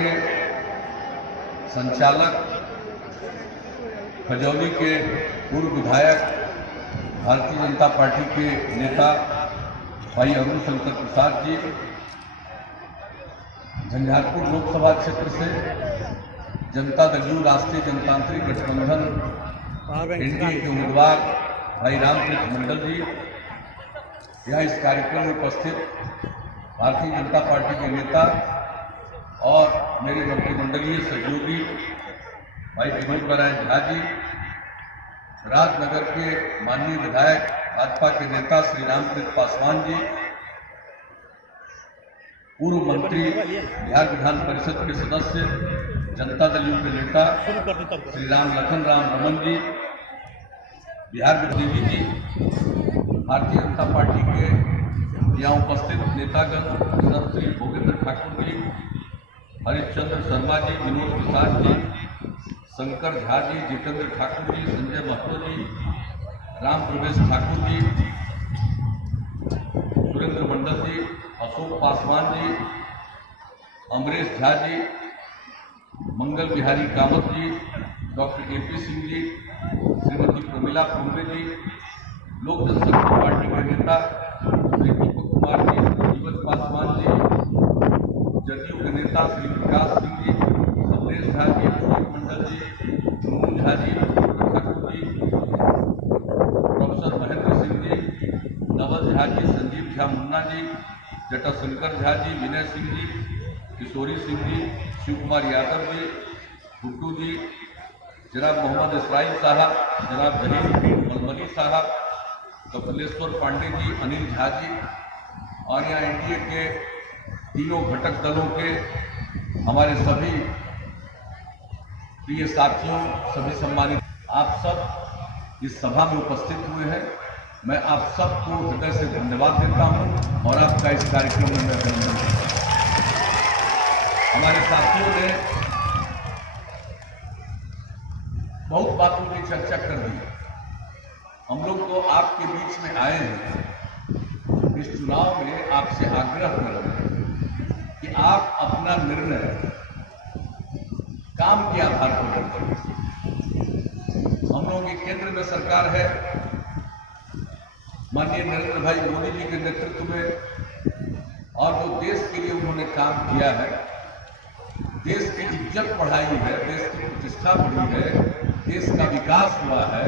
के संचालक, खजौली के पूर्व विधायक, भारतीय जनता पार्टी के नेता भाई अरुण शंकर प्रसाद जी, झंझारपुर लोकसभा क्षेत्र से जनता दल यू राष्ट्रीय जनतांत्रिक गठबंधन एनडीए के उम्मीदवार भाई रामकृष्ण मंडल जी, यहाँ इस कार्यक्रम में उपस्थित भारतीय जनता पार्टी के नेता और मेरे मंत्रिमंडलीय सहयोगी भाई विनोद नारायण झा जी, राजनगर के माननीय विधायक भाजपा के नेता श्री रामकृष्ण पासवान जी, पूर्व मंत्री बिहार विधान परिषद के सदस्य जनता दल यू के नेता श्री लखन राम रमन जी, बिहार देवी जी, भारतीय जनता पार्टी के यहाँ उपस्थित नेतागण श्री भोगेंद्र ठाकुर जी, हरिश्चंद्र शर्मा जी, विनोद प्रसाद जी, शंकर झा जी, जितेंद्र ठाकुर जी, संजय महतो जी, राम प्रवेश ठाकुर जी, सुरेंद्र मंडल जी, अशोक पासवान जी, अमरीश झा जी, मंगल बिहारी कामत जी, डॉक्टर AP सिंह जी, श्रीमती प्रमिला कुंबे जी, लोक जनशक्ति पार्टी के नेता श्री दीपक कुमार जी, जीवन पासवान जी, जदयू के नेता श्री प्रकाश सिंह जी, अमरीश झा जी, अशोक मंडल जी, नून झा जी, ठाकुर जी, प्रोफेसर महेंद्र सिंह जी, नवल झा जी, संजीव झा मुन्ना जी, जटाशंकर झा जी, विनय सिंह जी, किशोरी सिंह जी, शिव कुमार यादव जी, गुड्डू जी, जनाब मोहम्मद इसराइल साहब, जनाब जहीर मलमली साहब, कपिलेश्वर पांडे जी, अनिल झा जी, और यहाँ एनडीए के तीनों घटक दलों के हमारे सभी प्रिय साथियों, सभी सम्मानित, आप सब इस सभा में उपस्थित हुए हैं। मैं आप सबको हृदय से धन्यवाद देता हूं और आपका इस कार्यक्रम में मैं अभिनंदन करता हूं। हमारे साथियों ने बहुत बातों की चर्चा कर दी। हम लोग तो आपके बीच में आए हैं इस चुनाव में आपसे आग्रह कर रहे हैं कि आप अपना निर्णय काम के आधार पर करें। हम लोगों की केंद्र में सरकार है, माननीय नरेंद्र भाई मोदी जी के नेतृत्व में, और जो देश के लिए उन्होंने काम किया है, देश की इज्जत बढ़ाई है, देश की प्रतिष्ठा बढ़ी है, देश का विकास हुआ है,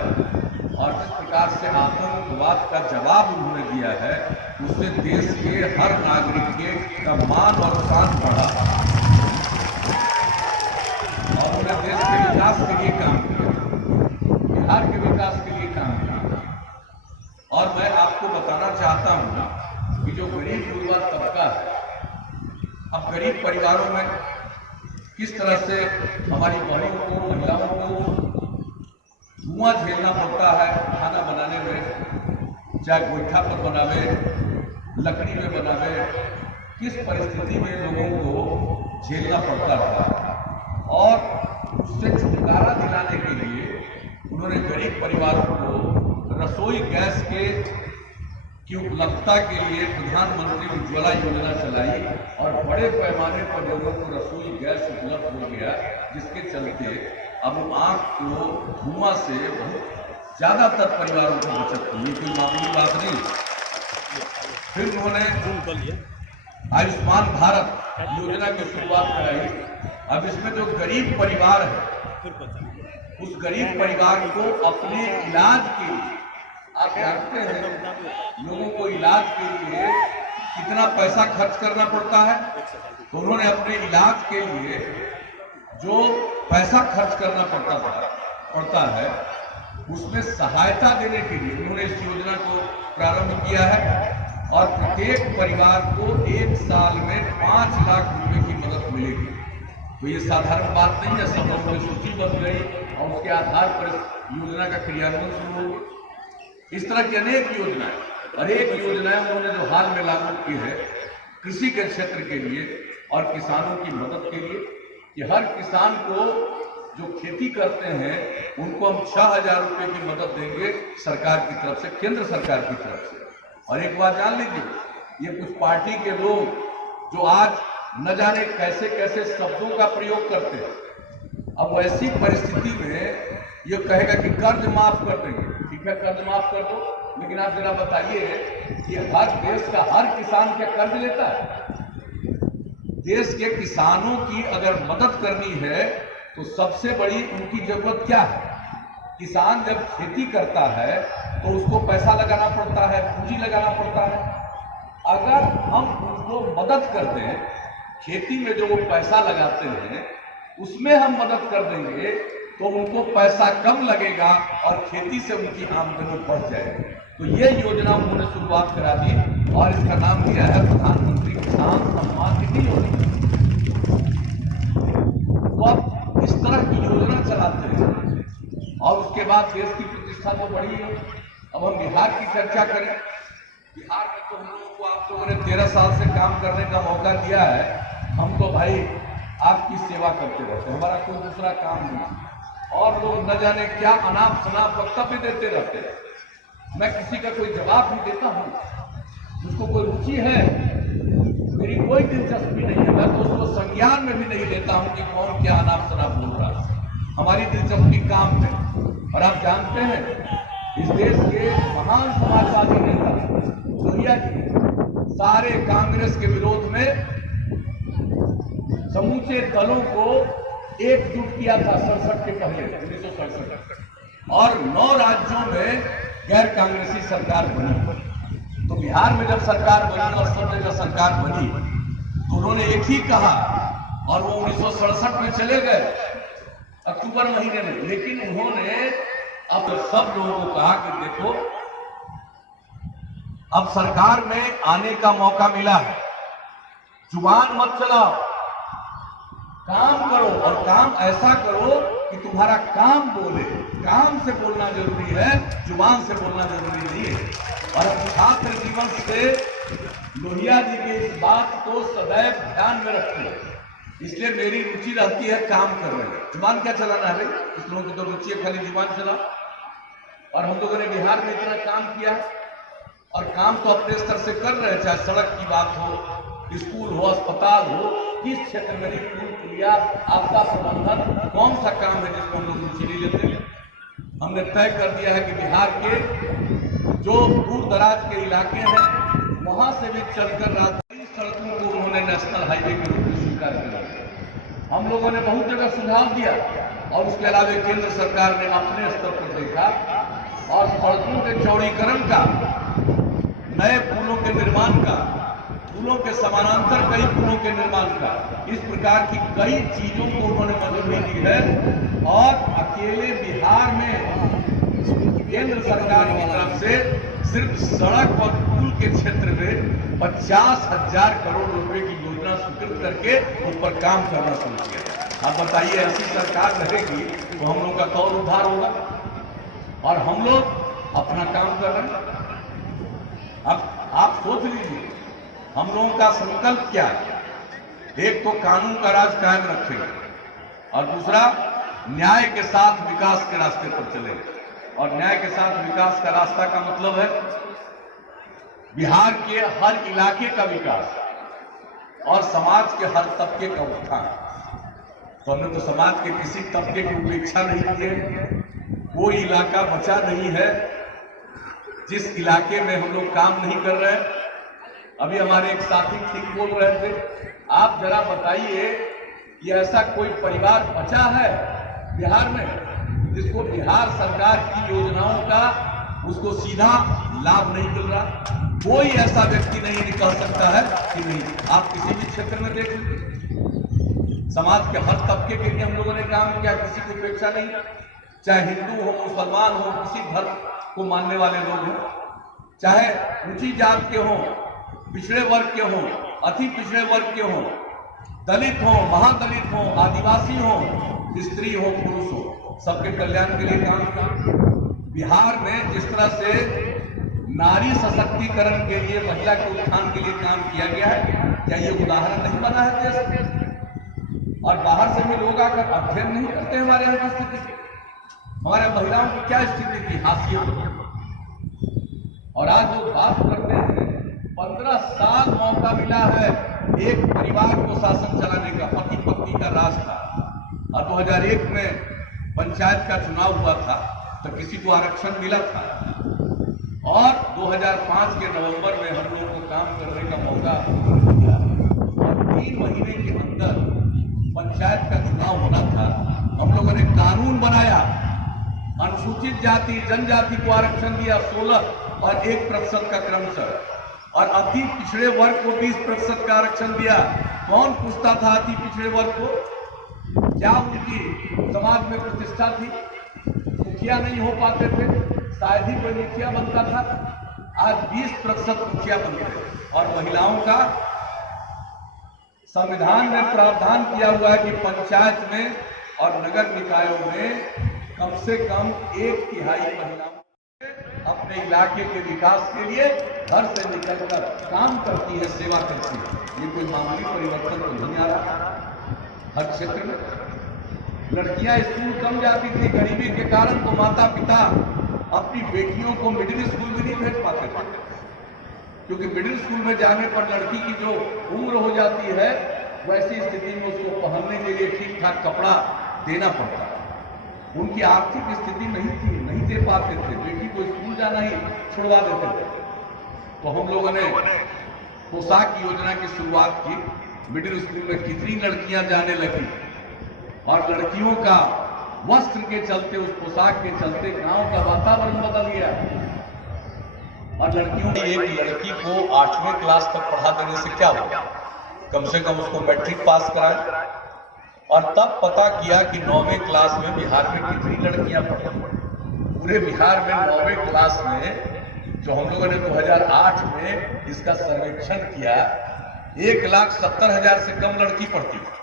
और जिस प्रकार से आतंकवाद का जवाब उन्होंने दिया है, उससे देश के हर नागरिक का मान और शान बढ़ा और उन्होंने देश के विकास के लिए काम किया, बिहार के विकास के लिए काम किया। और मैं आपको बताना चाहता हूं कि जो गरीब गुरबा तबका है, अब गरीब परिवारों में किस तरह से हमारी बहनों को, महिलाओं को धुआं झेलना पड़ता है खाना बनाने में, चाहे गोईठा पर बनावे, लकड़ी में बनावे, किस परिस्थिति में लोगों को झेलना पड़ता था। और उससे छुटकारा दिलाने के लिए उन्होंने गरीब परिवारों को रसोई गैस की उपलब्धता के लिए प्रधानमंत्री उज्ज्वला योजना चलाई और बड़े पैमाने पर लोगों को रसोई गैस उपलब्ध हो गया, जिसके चलते अब आग को धुआं से बहुत ज्यादातर परिवारों को बचत हुई। कोई मामूली बात नहीं। फिर उन्होंने आयुष्मान भारत योजना की शुरुआत कराई। अब इसमें जो गरीब परिवार है, उस गरीब परिवार को अपने इलाज के लिए, आप जानते हैं लोगों को इलाज के लिए कितना पैसा खर्च करना पड़ता है, तो उन्होंने अपने इलाज के लिए जो पैसा खर्च करना पड़ता है उसमें सहायता देने के लिए उन्होंने इस योजना को प्रारंभ किया है। और प्रत्येक परिवार को 1 साल में 5 लाख रुपए की मदद मिलेगी। तो ये साधारण बात नहीं है। सब लोगों की सूची बन गई और उसके आधार पर योजना का क्रियान्वयन शुरू हो गया। इस तरह की अनेक योजनाएं, अनेक योजनाएं उन्होंने जो हाल में लागू की है कृषि के क्षेत्र के लिए और किसानों की मदद के लिए, कि हर किसान को जो खेती करते हैं उनको हम 6,000 रुपए की मदद देंगे सरकार की तरफ से, केंद्र सरकार की तरफ से। और एक बात जान लीजिए, ये कुछ पार्टी के लोग जो आज न जाने कैसे कैसे शब्दों का प्रयोग करते हैं। अब वैसी परिस्थिति में ये कहेगा कि कर्ज माफ कर देंगे, ठीक है कर्ज माफ कर दो, लेकिन आप जरा बताइए कि हर देश का हर किसान क्या कर्ज लेता है? देश के किसानों की अगर मदद करनी है तो सबसे बड़ी उनकी जरूरत क्या है? किसान जब खेती करता है तो उसको पैसा लगाना पड़ता है, पूंजी लगाना पड़ता है। अगर हम उनको मदद कर दें, खेती में जो वो पैसा लगाते हैं उसमें हम मदद कर देंगे तो उनको पैसा कम लगेगा और खेती से उनकी आमदनी बढ़ जाएगी। तो ये योजना उन्होंने शुरुआत करा दी और इसका नाम दिया है प्रधानमंत्री किसान सम्मान निधि योजना। तो अब इस तरह की योजना चलाते हैं और उसके बाद देश की प्रतिष्ठा तो बढ़ी है। अब हम बिहार की चर्चा करें। बिहार में तो हम लोगों को आप लोगों ने 13 साल से काम करने का मौका दिया है। हम तो भाई आपकी सेवा करते रहते हैं, हमारा कोई दूसरा काम नहीं। और लोग न जाने क्या अनाप शनाप वक्तव्य देते रहते हैं। मैं किसी का कोई जवाब नहीं देता हूँ, जिसको कोई रुचि है, मेरी कोई दिलचस्पी नहीं है, मैं तो उसको संज्ञान में भी नहीं लेता हूँ कि कौन क्या अनाप शनाप बोल रहा है। हमारी दिलचस्पी काम में। और आप जानते हैं इस देश के महान समाजवादी नेता लोहिया जी सारे कांग्रेस के विरोध में समूचे दलों को एकजुट किया था 67 के पहले 1967 और 9 राज्यों में गैर कांग्रेसी सरकार बनी। तो बिहार में जब सरकार बनी और सब जगह सरकार बनी तो उन्होंने एक ही कहा और वो 1967 में चले गए अक्टूबर महीने में। लेकिन उन्होंने अब सब लोगों को कहा कि देखो अब सरकार में आने का मौका मिला है, जुबान मत चलाओ, काम करो और काम ऐसा करो कि तुम्हारा काम बोले। काम से बोलना जरूरी है, जुबान से बोलना जरूरी नहीं है। और हम छात्र जीवन से लोहिया जी की इस बात को सदैव ध्यान में रखते हैं, इसलिए मेरी रुचि रहती है काम कर रहे हैं। जुबान क्या चलाना है भाई? इस लोगों की तो रुचि है खाली जुबान चला। और हम लोगों ने बिहार में इतना काम किया और काम तो अपने स्तर से कर रहे हैं, चाहे सड़क की बात हो, स्कूल हो, अस्पताल हो, किस क्षेत्र में पुल पुलिया, आपदा प्रबंधन, कौन सा काम है जिसको हम लोग रुचि नहीं लेते हैं। हमने तय कर दिया है कि बिहार के जो दूर दराज के इलाके हैं वहां से भी चलकर राजधानी सड़कों को उन्होंने नेशनल हाईवे के रूप में स्वीकार किया। हम लोगों ने बहुत जगह सुझाव दिया और उसके अलावा केंद्र सरकार ने अपने स्तर पर देखा और सड़कों के चौड़ीकरण का, नए पुलों के निर्माण का, पुलों के समानांतर कई पुलों के निर्माण का, इस प्रकार की कई चीजों को उन्होंने मंजूरी दी है। और अकेले बिहार में केंद्र सरकार की तरफ से सिर्फ सड़क और पुल के क्षेत्र में 50,000 करोड़ रुपए की योजना स्वीकृत करके उस पर काम करना शुरू किया। आप बताइए ऐसी सरकार रहेगी तो हम लोग का कौन उद्धार होगा? और हम लोग अपना काम कर रहे हैं। अब आप सोच लीजिए हम लोगों का संकल्प क्या है। एक तो कानून का राज कायम रखेंगे और दूसरा न्याय के साथ विकास के रास्ते पर चलेंगे। और न्याय के साथ विकास का रास्ता का मतलब है बिहार के हर इलाके का विकास और समाज के हर तबके का उत्थान। तो हमने तो समाज के किसी तबके की उपेक्षा नहीं की है। कोई इलाका बचा नहीं है जिस इलाके में हम लोग काम नहीं कर रहे हैं। अभी हमारे एक साथी ठीक बोल रहे थे, आप जरा बताइए कि ऐसा कोई परिवार बचा है बिहार में जिसको बिहार सरकार की योजनाओं का उसको सीधा लाभ नहीं मिल रहा? कोई ऐसा व्यक्ति नहीं निकल सकता है कि नहीं। आप किसी भी क्षेत्र में देख लीजिए, समाज के हर तबके के लिए हम लोगों ने काम किया, किसी की उपेक्षा नहीं। चाहे हिंदू हो, मुसलमान हो, किसी धर्म को मानने वाले लोग हों, चाहे ऊंची जात के हों, पिछड़े वर्ग के हों, अति पिछड़े वर्ग के हों, दलित हों, महादलित हों, आदिवासी हों, स्त्री हो, पुरुष हो, सबके कल्याण के लिए काम किया। बिहार में जिस तरह से नारी सशक्तिकरण के लिए, महिला के उत्थान के लिए काम किया गया है, क्या ये उदाहरण नहीं बना है देश में? और बाहर से भी लोग आकर अध्ययन नहीं करते हमारे यहाँ की स्थिति की, हमारे महिलाओं की क्या स्थिति की हासियत। और आज जो बात करते हैं 15 साल मौका मिला है एक परिवार को शासन चलाने का, पति पत्नी का राज था। और 2001 में पंचायत का चुनाव हुआ था तो किसी को आरक्षण मिला था, और 2005 के नवंबर में हम लोगों को काम करने का मौका मिला, और 3 महीने के अंदर पंचायत का चुनाव होना था। हम लोगों ने कानून बनाया, अनुसूचित जाति जनजाति को आरक्षण दिया 16 और 1% का क्रमशः, और अति पिछड़े वर्ग को 20% का आरक्षण दिया। कौन पूछता था अति पिछड़े वर्ग को? क्या उनकी समाज में प्रतिष्ठा थी? मुखिया नहीं हो पाते थे, शायद ही कोई मुखिया बनता था। आज 20% मुखिया बन गए, और महिलाओं का संविधान में प्रावधान किया हुआ है कि पंचायत में और नगर निकायों में कम से कम 1/3 महिलाओं अपने इलाके के विकास के लिए घर से निकलकर काम करती है, सेवा करती है। ये कोई मामूली परिवर्तन तो नहीं आ रहा। हर क्षेत्र में लड़कियां स्कूल कम जाती थी, गरीबी के कारण तो माता पिता अपनी बेटियों को मिडिल स्कूल में नहीं भेज पाते थे, क्योंकि मिडिल स्कूल में जाने पर लड़की की जो उम्र हो जाती है, वैसी स्थिति में उसको पहनने के लिए ठीक ठाक कपड़ा देना पड़ता है। उनकी आर्थिक स्थिति नहीं थी, नहीं दे पाते थे, बेटी को स्कूल जाना ही छुड़वा देते थे। तो हम लोगों ने पोशाक योजना की शुरुआत की। मिडिल स्कूल में कितनी लड़कियां जाने लगी, और लड़कियों का वस्त्र के चलते, उस पोशाक के चलते गांव का वातावरण बदल गया। और लड़कियों एक लड़की को 8वीं क्लास तक पढ़ा देने से क्या होगा? कम से कम उसको मैट्रिक पास कराए। और तब पता किया कि 9वीं क्लास में बिहार में कितनी लड़कियां पढ़ी। पूरे बिहार में 9वीं क्लास में, जो हम लोगों ने 2008 में इसका सर्वेक्षण किया, 1,70,000 से कम लड़की पढ़ती थी।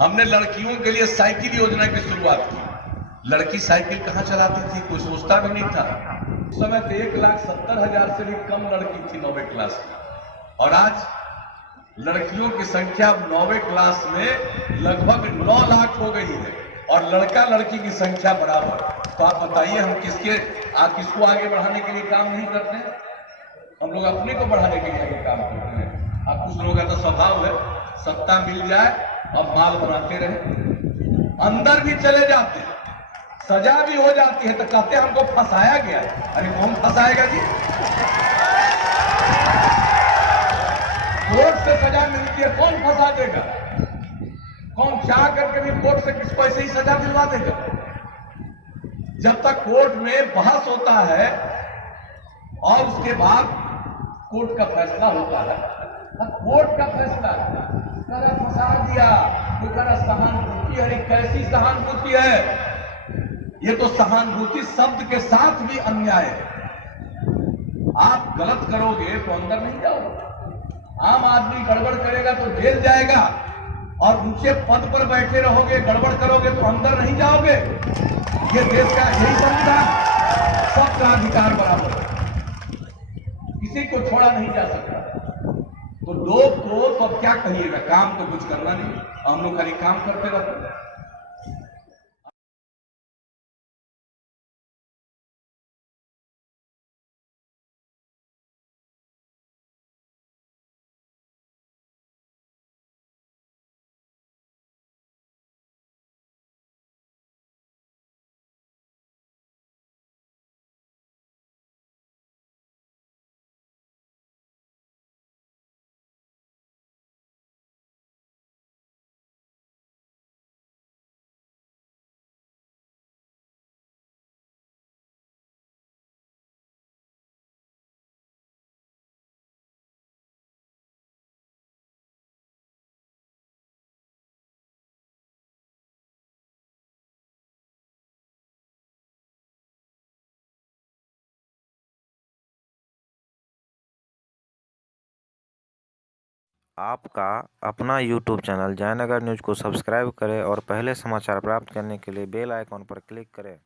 हमने लड़कियों के लिए साइकिल योजना की शुरुआत की। लड़की साइकिल कहां चलाती थी, कोई सोचता भी नहीं था। उस समय तो 1,70,000 से भी कम लड़की थी 9वीं क्लास में, और आज लड़कियों की संख्या 9वीं क्लास में लगभग 9 लाख हो गई है, और लड़का लड़की की संख्या बराबर। तो आप बताइए, हम किसको आगे बढ़ाने के लिए काम नहीं करते? हम लोग अपने को बढ़ाने के लिए आगे काम करते हैं। अब कुछ लोगों का तो स्वभाव है, सत्ता मिल जाए अब माल बनाते रहे, अंदर भी चले जाते, सजा भी हो जाती है तो कहते हमको फंसाया गया। अरे कौन फंसाएगा जी? कोर्ट से सजा मिलती है, कौन फंसा देगा? कौन चाह करके भी कोर्ट से किसको ऐसे ही सजा दिलवा देगा? जब तक कोर्ट में बहस होता है और उसके बाद कोर्ट का फैसला होता है, कोर्ट का फैसला करा फंसा दिया, तो करा सहानुभूति। अरे कैसी सहानुभूति है? ये तो सहानुभूति शब्द के साथ भी अन्याय है। आप गलत करोगे तो अंदर नहीं जाओगे। आम आदमी गड़बड़ करेगा तो जेल जाएगा, और ऊंचे पद पर बैठे रहोगे, गड़बड़ करोगे तो अंदर नहीं जाओगे। ये देश का यही संविधान, सबका अधिकार बराबर है, किसी को छोड़ा नहीं जा सकता। तो लोग क्रोध तो अब क्या कहिएगा, काम तो कुछ करना नहीं, हम लोग खाली काम करते रहते हैं। आपका अपना YouTube चैनल जयनगर न्यूज़ को सब्सक्राइब करें और पहले समाचार प्राप्त करने के लिए बेल आइकॉन पर क्लिक करें।